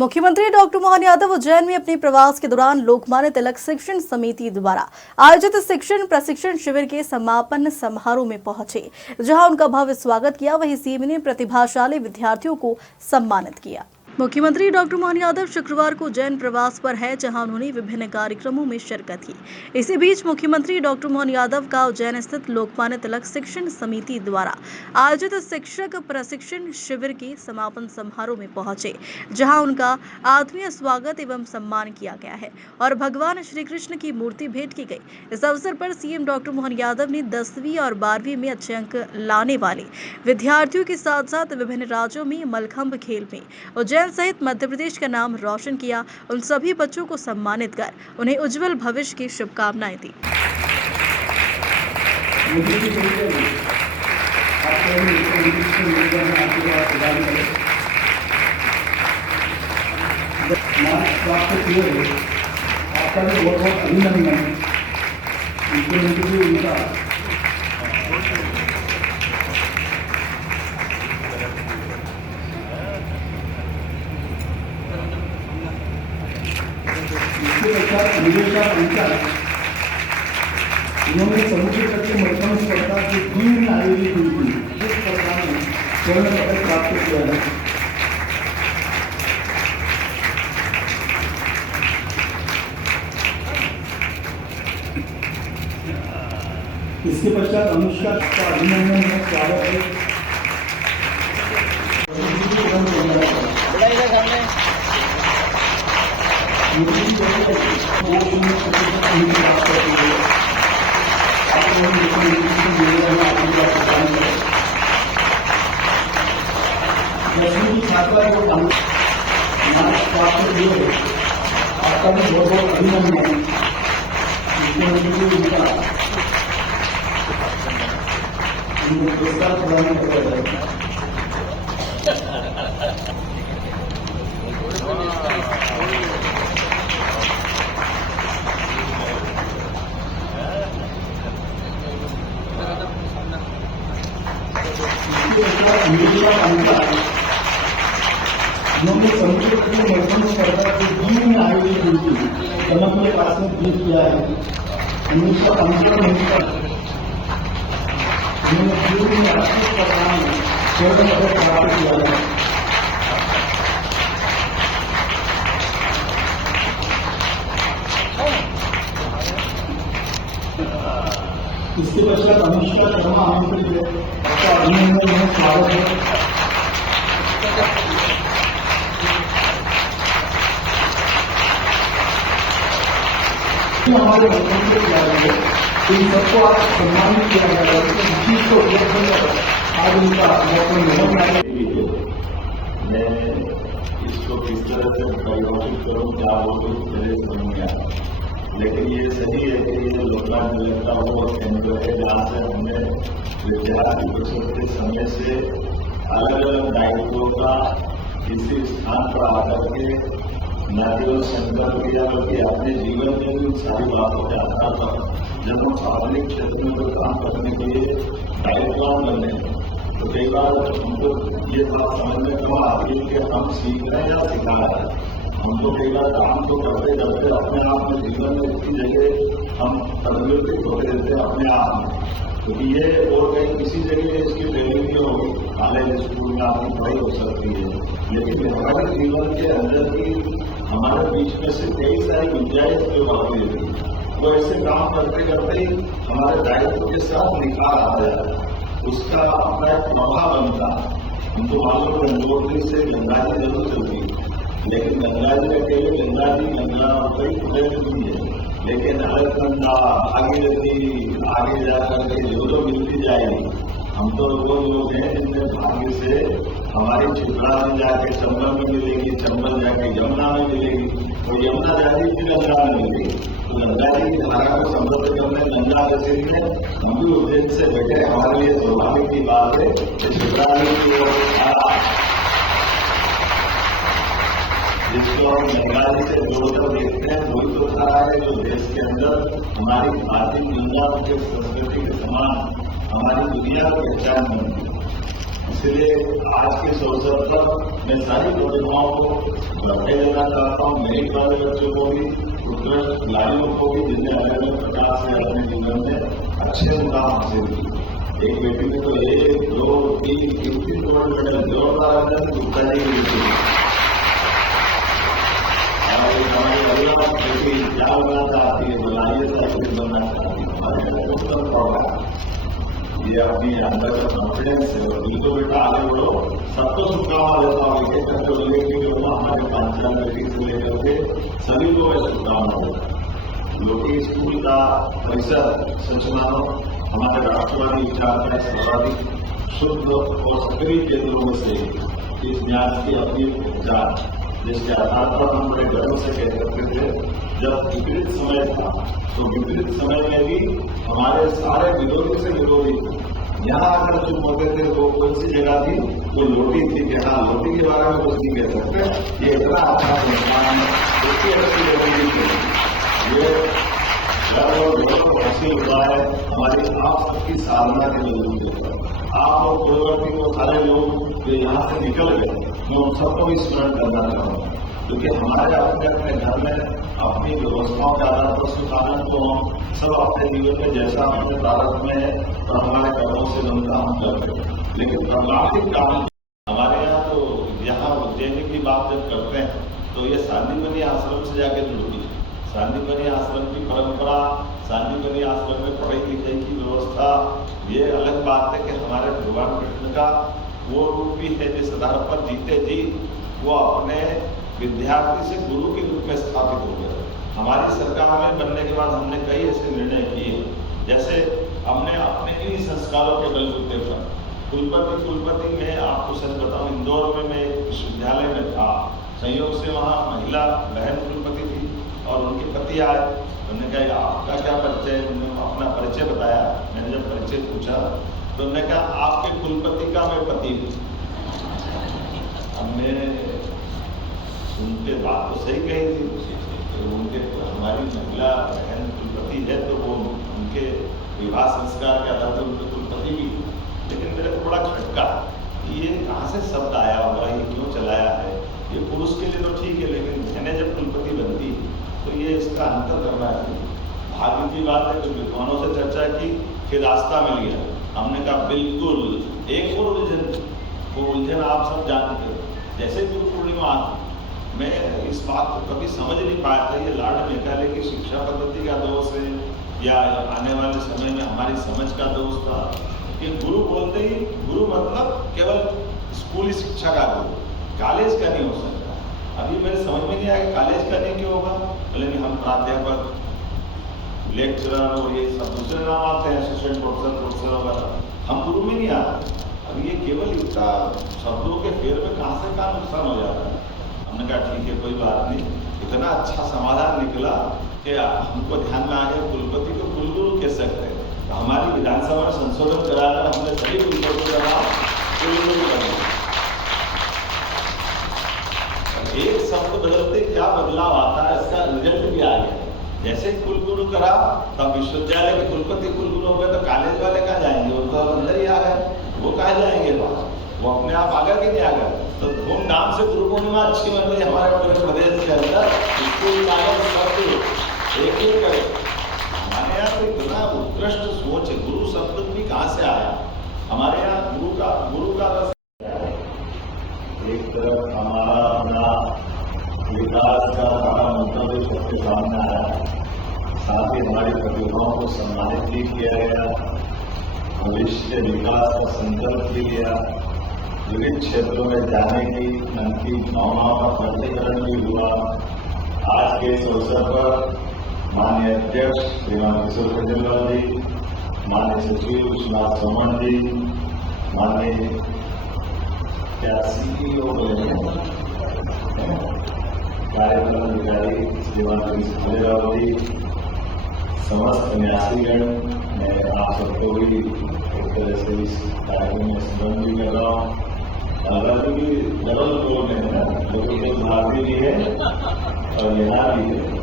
मुख्यमंत्री डॉक्टर मोहन यादव उज्जैन में अपने प्रवास के दौरान लोकमान्य तिलक शिक्षण समिति द्वारा आयोजित शिक्षण प्रशिक्षण शिविर के समापन समारोह में पहुंचे, जहां उनका भव्य स्वागत किया। वहीं सीएम ने प्रतिभाशाली विद्यार्थियों को सम्मानित किया। मुख्यमंत्री डॉक्टर मोहन यादव शुक्रवार को उज्जैन प्रवास पर है, जहां उन्होंने विभिन्न कार्यक्रमों में शिरकत की। इसी बीच मुख्यमंत्री डॉक्टर मोहन यादव का उज्जैन स्थित लोकमान्य तिलक शिक्षण समिति द्वारा आयोजित शिक्षक प्रशिक्षण शिविर के समापन समारोह में पहुंचे, जहां उनका आत्मीय स्वागत एवं सम्मान किया गया है और भगवान श्री कृष्ण की मूर्ति भेंट की गई। इस अवसर पर सीएम डॉक्टर मोहन यादव ने 10वीं और 12वीं में अच्छे अंक लाने वाले विद्यार्थियों के साथ साथ विभिन्न राज्यों में मलखंभ खेल में उज्जैन सहित मध्य प्रदेश का नाम रोशन किया। उन सभी बच्चों को सम्मानित कर उन्हें उज्जवल भविष्य की शुभकामनाएं दी। आपका भी बहुत बहुत अभिनंदन। उन्होंने समुद्र तट के मध्यम स्पर्धा की 3 में आयोजित हुई थी। इस स्पर्धा में स्वर्ण पदक प्राप्त किया है। इसके पश्चात अनुष्का का अभिनंदन है, स्वागत है। आपका भी बहुत बहुत अभिनंदन। पुरस्कार प्रदान किया जाएगा। उन्होंने समुद्र तट के मध्यम स्पर्धा की 3 में आयोजित हुई थी। चमक में पास में जीत किया है। 1955 में उन्होंने पूर्व में राष्ट्रीय स्पर्धा में स्वर्ण पदक प्राप्त किया है। इसके पश्चात अनुष्का शर्मा आमंत्रित है। आपका अभिनंदन है, स्वागत है। हमारे बच्चों को किया गया है, इन सबको आज सम्मानित किया गया है। चीज को आज उनका मैं इसको किस तरह से परिभाषित करूँ, क्या बोलूँ, मेरे समझ में आया। लेकिन ये सही है कि ये लोकमान्य तिलक का वो केंद्र है जहाँ से हमने विद्यार्थी बच्चों के समय से अलग अलग दायित्वों का किसी स्थान पर आकर के न केवल संकल्प किया बल्कि अपने जीवन में भी सारी बातों के आधार पर जब हम सार्वजनिक क्षेत्र में कोई काम करने के लिए दायित्व करने तो कई बार हमको ये बात समझ में कम आती है कि हम सीख रहे हैं या सिखा रहे हैं। हम तो कई बार काम तो करते करते अपने आप में जीवन में इतनी जगह हम परिवर्तित होते रहते हैं अपने आप में, क्योंकि ये और कहीं किसी जगह इसकी ट्रेनिंग नहीं होगी। कॉलेज स्कूल में आपकी पढ़ाई हो सकती है, लेकिन हमारे जीवन के अंदर ही हमारे बीच में से कई सारी गुंजाइश जो बाकी रहती है, वो ऐसे काम करते करते ही हमारे दायित्व के साथ निखार आ जाता है, उसका अपना एक प्रभाव बनता है। हमको मालूम गंगोत्री से गंगा जी जरूर चलती है, लेकिन गंगा जी अकेले गंगा कई खुले नहीं है, लेकिन अलकनंदा भागीरथी आगे जाकर के जो मिलती जाएगी। हम तो वो लोग हैं जिनमें भाग्य से हमारी छिपड़ा में जाके चंबल में मिलेगी, चंबल जाके यमुना में मिलेगी, और यमुना जाएगी फिर गंगा में मिलेगी। तो गंगा जी की धारा को समृद्ध करने गंगा जैसे हम भी उद्देश्य से बैठे। हमारे लिए सौभाग्य की बात है कि छिपड़ा जिसको हम गंगा जी से जोड़कर देखते हैं, वही तो धारा है जो देश के अंदर हमारी भारतीय दुनिया के संस्कृति के समान हमारी दुनिया को पहचान बनती है। इसलिए आज के इस अवसर पर मैं सारी प्रतिभाओं को बधाई देना चाहता हूँ। मेरिट वाले बच्चों को भी, उत्कृष्ट खिलाड़ियों को भी, जिनने अलग अलग प्रकार से अपने जीवन में अच्छे मुकाम हासिल किए। एक बेटी ने तो 1, 2, 3, 3 गोल्ड मेडल जोरदार गुप्ता जी की बेटी हमारे परिवार बेटी क्या बनना चाहती है, बनाइए साइकिल बनना चाहती है, हमारे उत्तर प्रोग्राम ये अपनी अंदर का कॉन्फिडेंस है। और बिल्कुल बेटा आगे बढ़ो, सबको शुभकामना देता हूँ। एक एक करके बोलेंगे कि हमारे पंचायत मीटिंग से लेकर के सभी को मैं शुभकामना देता हूँ। लोकी स्कूल का परिसर सच मानो हमारे राष्ट्रवादी विचार का सर्वाधिक शुद्ध और सक्रिय केंद्रों में से इस न्यास की अपनी विचार, जिसके आधार पर हम बड़े गर्व से कह सकते थे जब विपरीत समय था तो विपरीत समय में भी हमारे सारे विरोधी से विरोधी यहाँ आकर चुप होते थे। वो कौन सी जगह थी? वो लोटी थी। कि हाँ, लोटी के बारे में कुछ नहीं कह सकते, ये इतना अच्छा संस्थान है, इसकी अच्छी लोटी थी। ये गर्व और गौरव हासिल हुआ है हमारी आप सबकी साधना के लिए। आप और पूर्ववर्ती को सारे लोग जो यहाँ से निकल गए, मैं उन सबको भी स्मरण करना चाहूँगा, क्योंकि हमारे अपने अपने घर में अपनी व्यवस्थाओं के आधार पर सुधारण तो हम सब अपने जीवन में जैसा हमें प्रारंभ में है और हमारे कर्मों से बनता हम करते हैं। लेकिन प्रारंभिक काम हमारे यहाँ तो यहाँ उज्जैनी की बात जब करते हैं तो ये सांदीपनि आश्रम से जाके जुड़ती है। सांदीपनि आश्रम की परंपरा, सांदीपनि आश्रम में पढ़ाई लिखाई की व्यवस्था, ये अलग बात है कि हमारे भगवान कृष्ण का वो रूप भी है जिस आधार पर जीते जी वो अपने विद्यार्थी से गुरु के रूप में स्थापित हो गए। हमारी सरकार में बनने के बाद हमने कई ऐसे निर्णय किए, जैसे हमने अपने इन्हीं संस्कारों के बलबूते पर कुलपति में, आपको सच बताऊं, इंदौर में मैं एक विश्वविद्यालय में था, संयोग से वहाँ महिला बहन कुलपति थी और उनके पति आए। उन्होंने कहा आपका क्या परिचय? उन्होंने अपना परिचय बताया। मैंने जब परिचय पूछा तो उन्होंने कहा आपके कुलपति का मैं पति हूँ। हमने उनके बात तो सही कही थी, तो उनके हमारी महिला बहन कुलपति है तो वो उनके विवाह संस्कार के आधार पर उनके कुलपति भी। लेकिन मेरे को बड़ा खटका कि ये कहाँ से शब्द आया होगा, ये क्यों चलाया है? ये पुरुष के लिए तो ठीक है, लेकिन बहनें जब कुलपति बनती तो ये इसका अंतर करना चाहिए। भाग्य की बात है कि विद्वानों से चर्चा की, फिर रास्ता मिल गया। हमने कहा बिल्कुल एक और उलझन, वो उलझन आप सब जानते हो। जैसे गुरु पूर्णिमा, मैं इस बात को कभी समझ नहीं पाया था ये लॉर्ड मेकाले की शिक्षा पद्धति का दोष है या आने वाले समय में हमारी समझ का दोष था कि गुरु बोलते ही, गुरु मतलब केवल स्कूली शिक्षा का गुरु, कॉलेज का नहीं हो सकता। अभी मेरे समझ में नहीं आया कि कॉलेज का नहीं क्यों होगा। बोले हम प्राध्यापक, लेक्चरर और ये सब दूसरे नाम आते हैं, असिस्टेंट प्रोफेसर वगैरह, हम गुरु में नहीं आते। अब ये केवल इसका शब्दों के फेर में कहाँ से कहाँ नुकसान हो जाता है। हमने कहा ठीक है, कोई बात नहीं। इतना अच्छा समाधान निकला कि हमको ध्यान में आ गया कुलपति को कुलगुरु कह सकते हैं। तो हमारी विधानसभा में संशोधन कराकर हमने सभी कुलपति का नाम कुलगुरु कर दिया। एक शब्द बदलते क्या बदलाव आता है, इसका रिजल्ट भी आ गया। जैसे कुलगुरु करा तब विश्वविद्यालय के कुलपति कुलगुरु हो गए, तो कॉलेज वाले कहाँ जाएंगे? वो तो अंदर ही आ गए, वो कहाँ जाएंगे? वो अपने आप आ गए कि नहीं आ गए? तो धूमधाम से गुरु पूर्णिमा अच्छी बन रही हमारे पूरे प्रदेश के अंदर। स्कूल कॉलेज सब एक एक करे। हमारे यहाँ तो इतना उत्कृष्ट सोच है। गुरु शब्द भी कहाँ से आया? हमारे यहाँ गुरु का रस। एक तरफ हमारा अपना विकास का बड़ा मुद्दा भी सबके सामने आया, साथ ही हमारी प्रतिभाओं को सम्मानित भी किया गया, भविष्य के विकास का संकल्प भी लिया, विभिन्न क्षेत्रों में जाने की मन की भावनाओं का प्रकटीकरण भी हुआ। आज के इस अवसर पर माननीय अध्यक्ष श्रीमान किशोर खजूरवाल जी, माननीय सचिव विश्वनाथ चौहान जी, माननीय CEO कार्यक्रम अधिकारी श्रीमान राव जी, समस्त न्यासीगण, मैं आप सबको भी एक तरह से इस कार्यक्रम में स्मरण भी कर रहा हूँ। अलग भी डबल लोग हैं ना, लोगों के भारतीय भी है और यहाँ भी है।